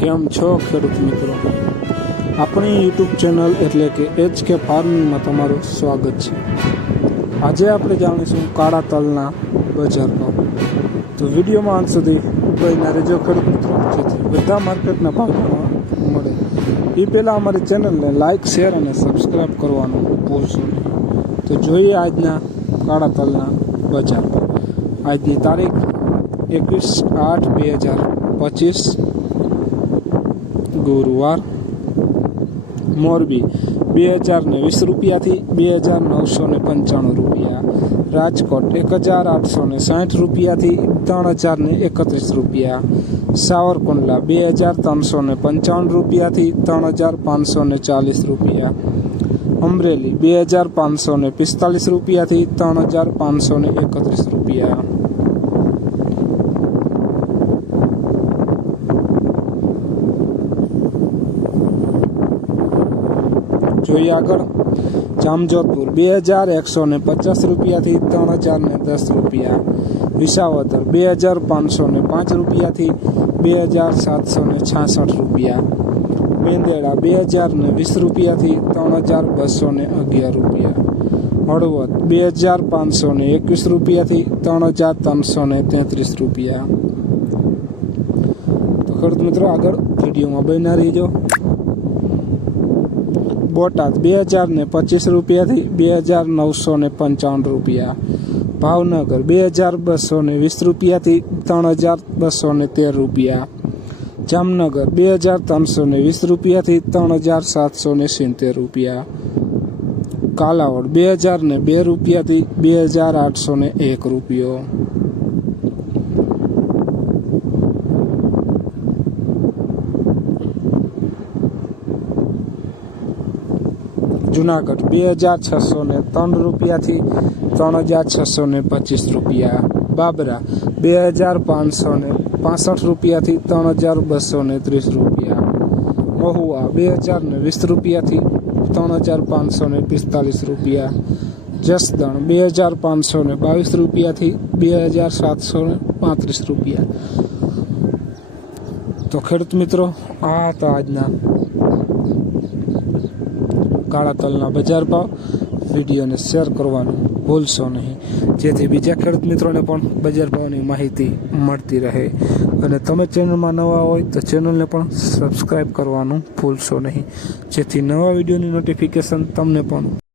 કેમ છો ખેડૂત મિત્રો? આપણી યુટ્યુબ ચેનલ એટલે કે એચ કે ફાર્મિંગમાં તમારું સ્વાગત છે. આજે આપણે જાણીશું કાળા તલના બજાર તો વિડીયોમાં અંત સુધી બન્યા રહેજો ખેડૂત મિત્રો. જેથી બધા માર્કેટના ભાવ મળે. એ પહેલાં અમારી ચેનલને લાઇક શેર અને સબસ્ક્રાઈબ કરવાનું ભૂલશો નહીં. તો જોઈએ આજના કાળા તલના બજાર આજની તારીખ એકવીસ આઠ બે હજાર પચીસ. ગુરુવાર મોરબી. બે હજાર ને વીસ રૂપિયાથી બે હજાર નવસો ને પંચાણું રૂપિયા. રાજકોટ એક હજાર આઠસો ને સાઠ રૂપિયાથી ત્રણ હજાર ને એકત્રીસ રૂપિયા. સાવરકુંડલા બે હજાર ત્રણસો ને પંચાવન રૂપિયાથી ત્રણ હજાર પાંચસો ને ચાલીસ રૂપિયા. અમરેલી બે હજાર પાંચસો ને પિસ્તાલીસ રૂપિયાથી ત્રણ હજાર પાંચસો ને એકત્રીસ રૂપિયા. જોઈએ આગળ જામજોધપુર બે હજાર એકસો ને પચાસ રૂપિયાથી ત્રણ હજાર ને દસ રૂપિયા. વિસાવદર બે હજાર પાંચસો ને પાંચ રૂપિયાથી બે હજાર સાતસો ને છાસઠ રૂપિયા. મેંદેડા બે હજાર ને વીસ રૂપિયાથી ત્રણ હજાર બસો ને અગિયાર રૂપિયા. હળવદ બે હજાર પાંચસો ને એકવીસ રૂપિયાથી ત્રણ હજાર ત્રણસો ને તેત્રીસ રૂપિયા. તો ખેડૂત મિત્રો આગળ વિડીયોમાં બન્યા રહીજો. બોટાદ બે હજાર ને પચીસ રૂપિયાથી બે હજાર નવસો ને પંચાવન રૂપિયા. ભાવનગર બે હજાર બસો ને વીસ રૂપિયાથી ત્રણ હજાર બસો ને તેર રૂપિયા. જામનગર બે હજાર ત્રણસો ને વીસ રૂપિયાથી ત્રણ હજાર સાતસો ને સિત્તેર રૂપિયા. કાલાવડ બે હજાર ને બે રૂપિયાથી બે હજાર આઠસો ને એક રૂપિયો. જુનાગઢ, બે હજાર છસો ને ત્રણ રૂપિયાથી ત્રણ હજાર છસો ને પચીસ રૂપિયા. બાબરા, બે હજાર પાંચસો ને પાસઠ રૂપિયાથી ત્રણ હજાર બસો ને ત્રીસ રૂપિયા. મહુવા, બે હજાર ને વીસ રૂપિયાથી ત્રણ હજાર પાંચસો ને પિસ્તાલીસ રૂપિયા. જસદણ, બે હજાર પાંચસો ને બાવીસ રૂપિયાથી બે હજાર સાતસો ને પાંત્રીસ રૂપિયા. તો ખેડૂત મિત્રો, આ હતા આજના કાળા તલના બજાર ભાવ. વિડીયોને શેર કરવાનું ભૂલશો નહીં. જેથી બીજા ખેડૂત મિત્રોને પણ બજાર ભાવની માહિતી મળતી રહે. અને તમે ચેનલમાં નવા હોય તો ચેનલને પણ સબસ્ક્રાઈબ કરવાનું ભૂલશો નહીં. જેથી નવા વિડીયોની નોટિફિકેશન તમને પણ